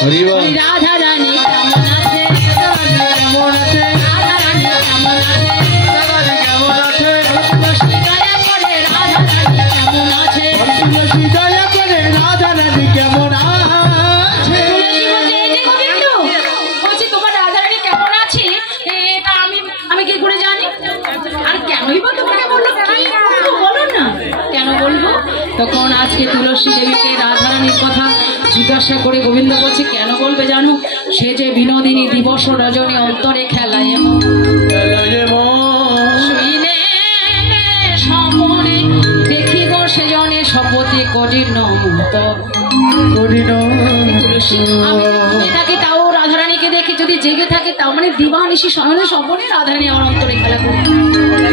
রাধা রানী কেমন আছে, কেমন আছে, রাধা রানী কেমন আছে, কেমন আছে, তুলসী দয়া করে রাধা রানী কেমন আছে, তুলসী দয়া করে রাধা রানী কেমন আছে। তুলসী বলছে, এই যে গোবিন্দ বলছি তোমার রাধা রানী কেমন আছে, এটা আমি কি করে জানি, আর কেনই বা তোমাকে বললো, কি বলো না, কেন বলবো। তখন আজকে তুলসী দেবীকে রাধা রানীর কথা জিজ্ঞাসা করে গোবিন্দ বলছে, কেন বলবে জানো, সে যে বিনোদিনী দিবস রজনী অন্তরে খেলায় শুইলে সমনে দেখিব সেজনে শপথে করিন তুলসী। আমি থাকি তাও রাধারানীকে দেখে যদি জেগে থাকে, তাও মানে দিবানিশি শয়নে স্বপনে রাধারানী আমার অন্তরে খেলা করি,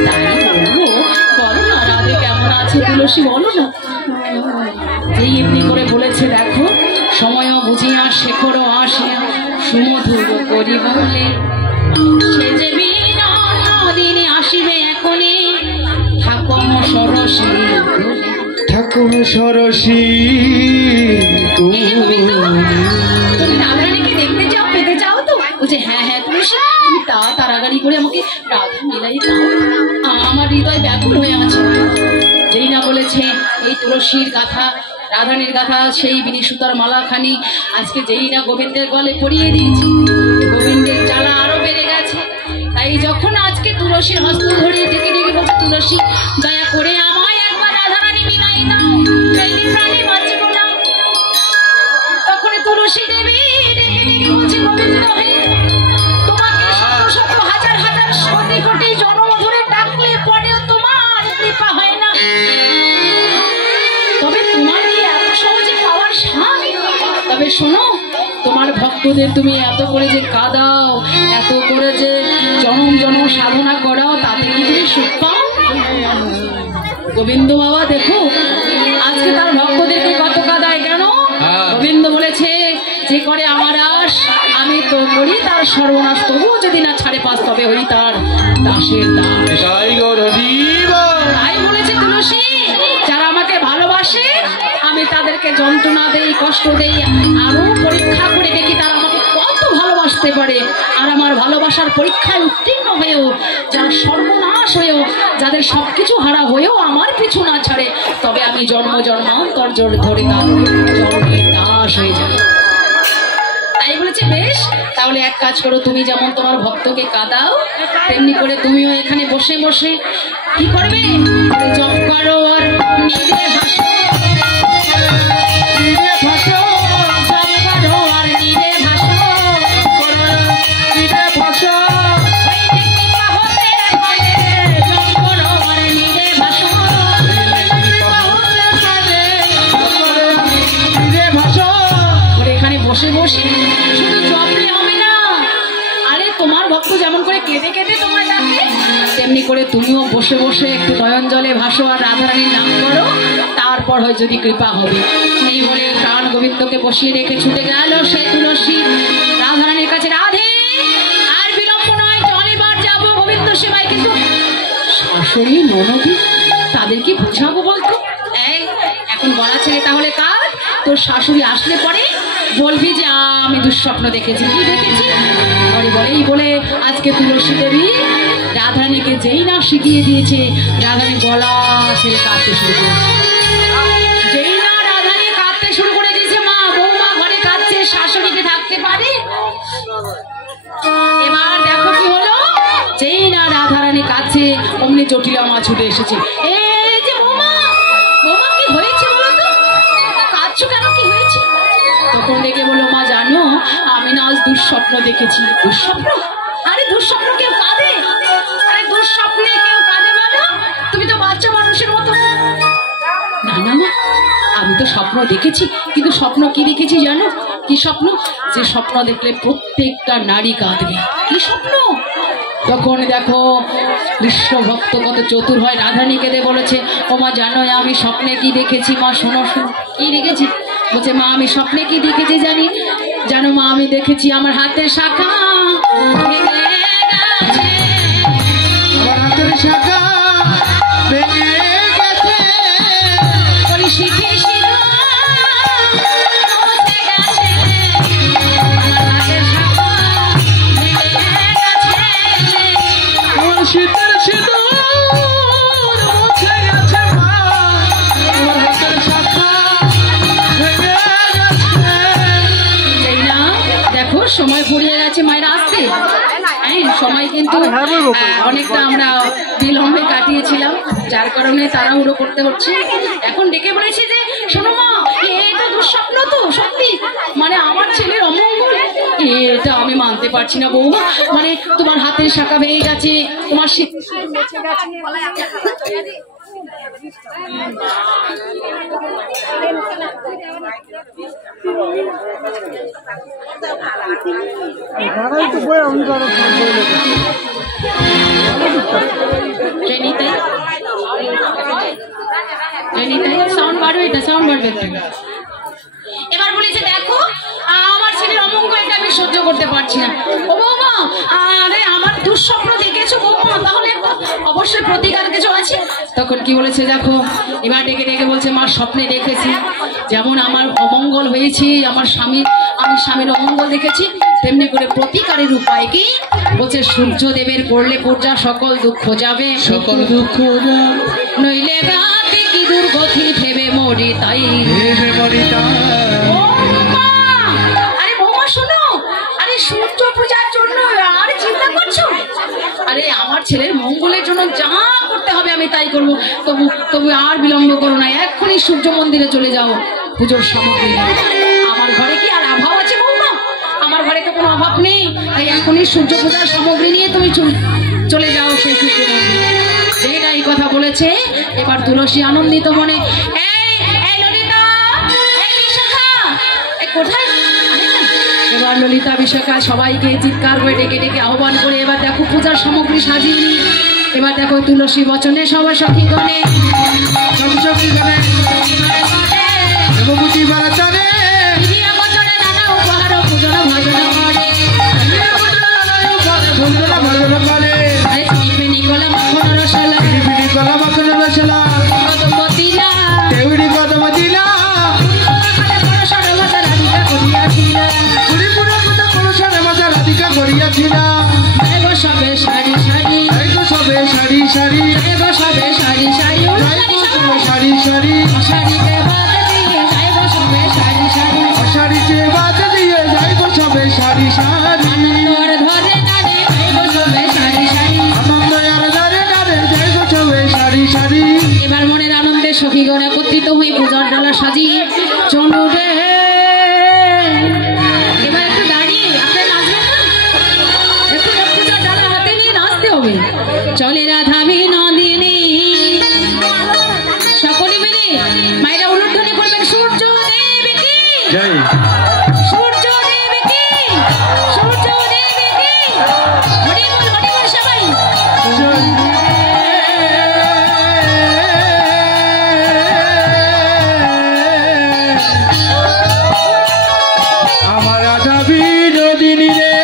তাই বলবো, বলো না রাধে কেমন আছে তুলসী, বলো না। যেই এমনি করে বলেছে, দেখো সময়ও বুঝিয়া শেখরও আসে সুমধুর করি বলে, সে যে বিনোদিনী আসিবে এখনি ঠাকুম সরসী, ঠাকুম সরসী। তুমি রাধারানীকে দেখতে চাও, পেতে চাও তো? বলছে হ্যাঁ হ্যাঁ তুলসী, তুমি তাড়াতাড়ি করে আমাকে রাধা মিলাই দাও, আমার হৃদয় ব্যাকুল হয়ে আছে। যেই না বলেছে এই তুলসীর গাথা, রাধারানীর গাথা, সেই বিনিসুতার মালাখানি আজকে যেই না গোবিন্দের গলে পরিয়ে দিয়েছে, গোবিন্দের জ্বালা আরো বেড়ে গেছে। তাই যখন আজকে তুলসীর হস্ত ধরিয়ে ডেকে ডেকে বলছে, তুলসী দয়া করে আমায় একবার রাধারানী মিলাই দাও, নইলে প্রাণে বাঁচব না। তখন তুলসী দেবী ডেকে ডেকে বলছে, গোবিন্দ হে, তোমাকে শত শত হাজার হাজার কোটি কোটি জন্ম ধরে ডাকলে পরেও তোমার কৃপা হয় না, তবে তোমার কি এত সহজে পাওয়ার সাথ? তবে শোনো, তোমার ভক্তদের তুমি এত করে যে কাঁদাও, এত করে যে জনম জনম সাধনা করাও, তাতে কি তুমি সুখ পাও? গোবিন্দ বাবা দেখো আজকে তার ভক্তদেরকে কত কাঁদায়, কেন? গোবিন্দ বলেছে, যে করে আমার আশ আমি তো করি তার সর্বনাশ, তবুও যদি না ছাড়ে পাস তবে হই তার দাসের দাস। তাই বলেছে তুলসী, যারা আমাকে ভালোবাসে আমি তাদেরকে যন্ত্রণা দেই, কষ্ট দেই, আরো পরীক্ষা করে দেখি তারা আমাকে কত ভালোবাসতে পারে। আর আমার ভালোবাসার পরীক্ষায় উত্তীর্ণ হয়েও, যারা সর্বনাশ হয়েও, যাদের সবকিছু হারা হয়েও আমার পিছু না ছাড়ে, তবে আমি জন্ম জন্মান্তর ধরে তার জন্মের দাস হয়ে যাই। তাই বলেছে, বেশ তাহলে এক কাজ করো, তুমি যেমন তোমার ভক্তকে কাঁদাও, তেমনি করে তুমিও এখানে বসে বসে কি করবে, জপ করো আর নিজে ভাসো, নিজে ভাসো, জপ করো আর নিজে ভাসো, নিজে ভাসো, জপ করো আর নিজে ভাসো, নিজে ভাসো। এখানে বসে বসে শুধু জপলে হবে না, আরে তোমার ভক্ত যেমন করে কেঁদে কেঁদে তোমায় ডাকে, তেমনি করে তুমিও বসে বসে একটু নয়ন জলে ভাসো আর রাধারানীর নাম করো, তারপর হয় যদি কৃপা হবে। এই বলে প্রাণ গোবিন্দকে বসিয়ে রেখে ছুটে গেল সে তুলসী রাধারানীর কাছে। রাধে, আর বিলম্ব নয়, চল এবার যাবো গোবিন্দ সেবায়। কিন্তু শাশুড়ি ননদি তাদেরকে বুঝাবো বলতো, এই এখন বলা ছেলে তাহলে কার, তোর শাশুড়ি আসলে পরে বলবি যে আমি দুঃস্বপ্ন দেখেছি। কি দেখেছি? পরে বলেই বলে আজকে তুলসী দেবী রাধারানীকে যেই না শিখিয়ে দিয়েছে, রাধারানী গলা ছেড়ে কাঁদতে শুরু করেছে। যেই না রাধারানী কাঁদতে শুরু করে দিয়েছে, মা বৌমা ঘরে কাঁদছে, শাশুড়িকে থাকতে পারে? এবার দেখো কি হলো, যেই না রাধারানী কাঁদছে, অমনি জটিলা মা ছুটে এসেছে। এই যে বৌমা, বৌমা কি হয়েছে বলো তো, কাঁদছো কেন, কি হয়েছে? তখন দেখে বলো, মা জানো আমি না আজ দুঃস্বপ্ন দেখেছি। দুঃস্বপ্ন? আরে দুঃস্বপ্ন কেউ কাঁদে? আরে দুঃস্বপ্নে কেউ কাঁদে মানে? তুমি তো বাচ্চা মানুষের মতো। না না মা, আমি তো স্বপ্ন দেখেছি, কিন্তু স্বপ্ন কি দেখেছি জানো? কি স্বপ্ন? যে স্বপ্ন দেখলে প্রত্যেকটা নারী কাঁদবে। কি স্বপ্ন? তখন দেখো কৃষ্ণ ভক্ত কত চতুর হয়, রাধারানীকে দিয়ে বলেছে, ও মা জানো আমি স্বপ্নে কি দেখেছি? মা শোনো শোনো, কি দেখেছি? বলছে, মা আমি স্বপ্নে কি দেখেছি জানো মা? আমি দেখেছি আমার হাতের শাখা ভেঙে গেছে, আমার হাতের শাখা ভেঙে গেছে, শিখে শিখা সময় কিন্তু অনেকটা আমরা বিলম্বে কাটিয়েছিলাম, যার কারণে তাড়াহুড়ো করতে হচ্ছে। এখন ডেকে বলেছি যে শোনো মা, এটা দুঃস্বপ্ন তো সত্যি, মানে আমার ছেলের অমঙ্গল, এটা আমি মানতে পারছি না বৌমা। মানে তোমার হাতের শাখা ভেঙে গেছে, তোমার সাউন্ড বাড়বে, এটা সাউন্ড বাড়বে। এবার বলেছে দেখো আমার ছেলের অমঙ্গলটা আমি সহ্য করতে পারছি না। ও বৌমা, আরে আমার দুঃস্বপ্ন দেখেছো বৌমা, তাহলে অবশ্যই প্রতিকার কিছু আছে। তখন কি বলেছে দেখো, এবার ডেকে ডেকে বলছে মা স্বপ্নে দেখেছি যেমন আমার অমঙ্গল হয়েছে, আমি স্বামীর অমঙ্গল দেখেছি, তেমনি করে প্রতিকারের উপায় কি বলছে সূর্যদেবের করলে পূজা সকল দুঃখ যাবে, সকল দুঃখ নইলে গাতে কি দুর্গতি ভেবে মরি তাই। আরে বৌমা শোনো, আরে সূর্য পূজার জন্য আর চিন্তা করছো? আরে আমার ছেলের মঙ্গলের জন্য যা করতে হবে আমি তাই করবো, তবু আর বিলম্ব করো না, এক্ষুনি সূর্য মন্দিরে চলে যাও পুজোর সামগ্রী। আমার ঘরে কি আর অভাব আছে বৌমা? আমার ঘরে তো কোনো অভাব নেই, তাই এখনই সূর্য পূজার সামগ্রী নিয়ে তুমি চলে যাও সেই সূর্য মন্দিরে। যেটা এই কথা বলেছে, এবার তুলসী আনন্দিত মনে কোথায়, এবার ললিতা বিশাখা সবাইকে চিৎকার করে ডেকে ডেকে আহ্বান করে এবার দেখো পূজার সামগ্রী সাজিয়ে নি। এবার দেখো তুলসী বচনে সবাই সখীগণে নানা উপহার পূজন ভজন করে নিগলা মাখন রসলা সবে সারি সারি সবে সারি সারি সবে সারি সারি সারি সারি অসারিতে বাদ দিয়ে যাইব সবে সারি সারি অসারিতে বাদ দিয়ে যাইব সবে সারি সারি আনন্দর ধরে নারে যাইব সবে সারি সারি আনন্দর ধরে নারে যাইব সবে সারি সারি। এবার মনের আনন্দে সখীগণ একত্রিত হয়ে পূজার ডালা সাজিয়ে চলো রে। চলে রাধা বিনোদিনী, সকলে মিলে মায়েরা উলুধ্বনি করবেন সূর্য দেবী জয়, সূর্য দেবী সূর্য দেবী হরি বল সবাই। আমার রাধা বিনোদিনী রে,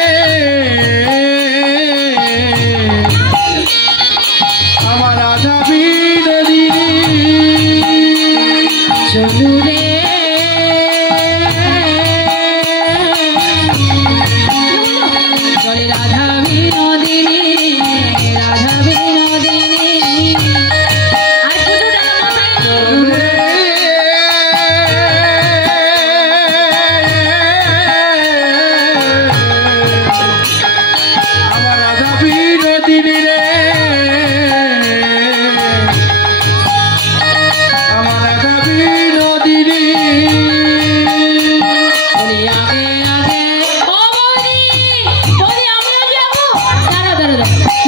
আমার রাধা বিনোদিনী চলু রে। চলে রাধা বিনোদিনী, রাধা বিনোদিনী আর পুজোটা চলু রে। আমার রাধা বিনোদিনী রে,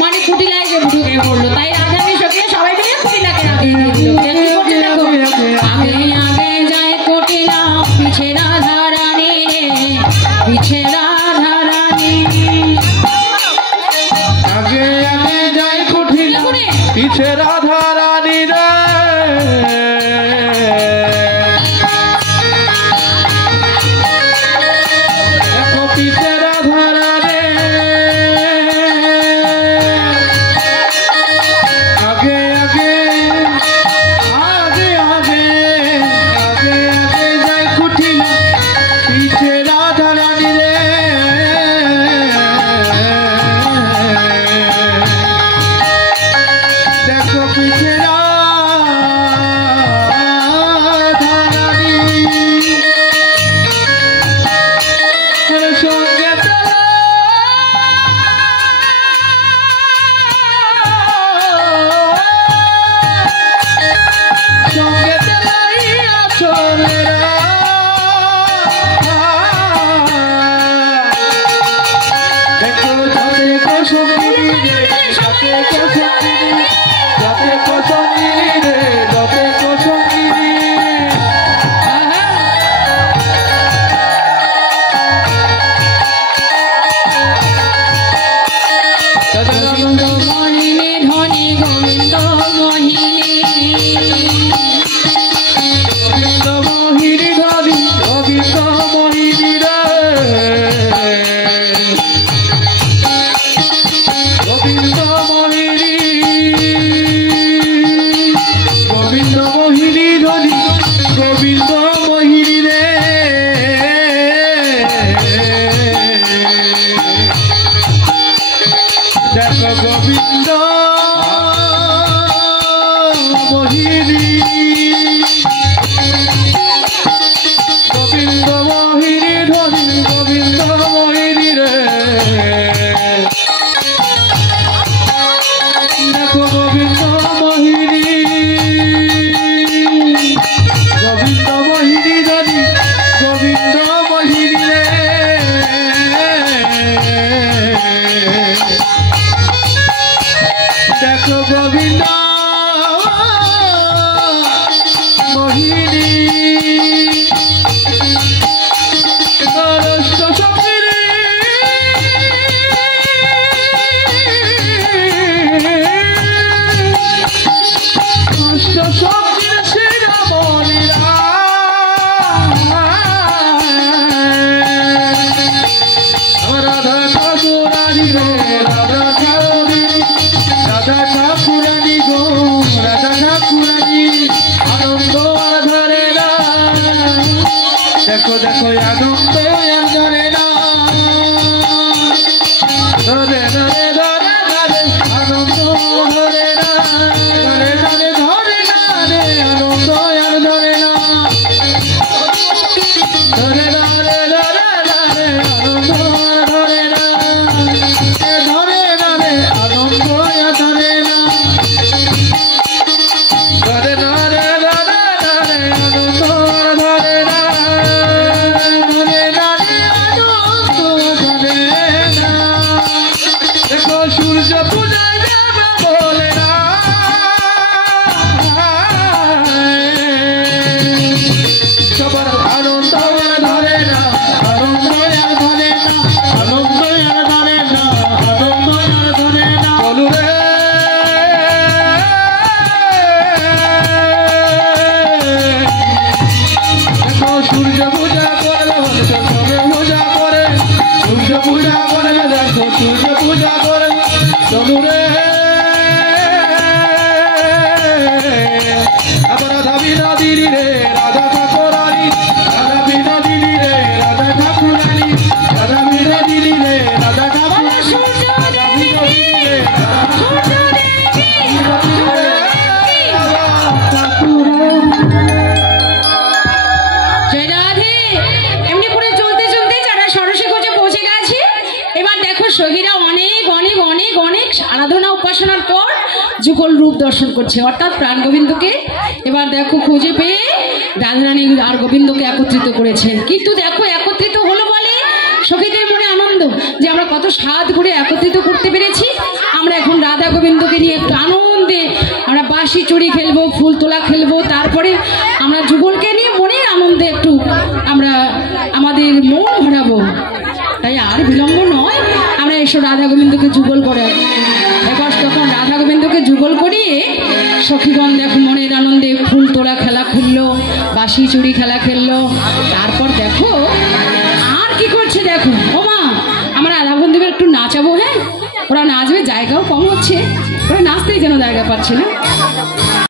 মানে কুটিলায় যে ঢুকে পড়লো, তাই রাধা আমি সকিয়ে সবাই মিলে কুটিলাকে আগে আগে যায় কুটিলা পিছে রাধা রানী রে, পিছে রাধা রানী আগে আগে যায় কুটিলা পিছে রাধা রানী রে। পিছে রাধা রানী আগে আগে আগে আগে আগে আগে যাই কুঠিলা পিছে রাধা রানী রে। দেখো দেখো গোবিন্দ মোহিনী গোবিন্দ মোহিনী ধনী গোবিন্দ মোহিনী রে দেখো গোবিন্দ মোহিনী গোবিন্দ মোহিনী ধনী গোবিন্দ মোহিনী রে দেখো গোবিন্দ মোহিনী দেখো দেখো আনন্দ আর ধরে না ধরে ধরে ধরে ধরে আনন্দ ধরে না ধরে ধরে ধরে না রে আনন্দ আর ধরে না ধরে না রে ধরে না রে আনন্দ ধরে না ধরে না রে আনন্দ আর ধরে না ধরে না রে ধরে না রে আনন্দ ধরে না সূর্য পূজায় যাবে বলে না সবার আনন্দ ধরে না আনন্দ ধরে না আনন্দ ধরে না আনন্দ ধরে না বলু রে দেখো সূর্য পূজা করলে সবে পূজা করে সূর্য পূজা করবে দেখো সূর্য পূজা করে চলু রে রাধা বিনোদিনী রে রাধা ঠাকুরানী রাধা বিনোদিনী রে রাধা ঠাকুরানী রাধা বিনোদিনী রে রাধা ঠাকুরানী রাধা বিনোদিনী রে জয় রাধে। এমনি করে চলতে চলতে যারা ষোড়শী খোঁজে পৌঁছে গেছে। এবার দেখো সখীরা অনেক অনেক অনেক অনেক আরাধনা উপাসনার পর যুগল রূপ দর্শন করছে অর্থাৎ প্রাণ গোবিন্দকে। এবার দেখো খুঁজে পেয়ে রাধারানী আর গোবিন্দকে একত্রিত করেছেন। কিন্তু দেখো একত্রিত হলো বলে সখীদের মনে আনন্দ যে আমরা কত সাধ করে একত্রিত করতে পেরেছি। আমরা এখন রাধা গোবিন্দকে নিয়ে একটু আনন্দে আমরা বাঁশি চুরি খেলবো, ফুল তোলা খেলবো, তারপরে আমরা যুগলকে নিয়ে মনের আনন্দে একটু আমরা আমাদের মন ভরাবো। তাই আর বিলম্ব নয়, আমরা এসব রাধা গোবিন্দকে যুগল করে এবার তখন রাধা গোবিন্দকে যুগল করিয়ে সখীগণ দেখো মনের আনন্দে ফুল তোলা খেলা খেললো, বাঁশি চুরি খেলা খেললো। তারপর দেখো আর কি করছে দেখো, ও মা আমার রাধা গোবিন্দকে একটু নাচাবো। হ্যাঁ ওরা নাচবে, জায়গাও কম হচ্ছে, ওরা নাচতেই যেন জায়গা পাচ্ছে না।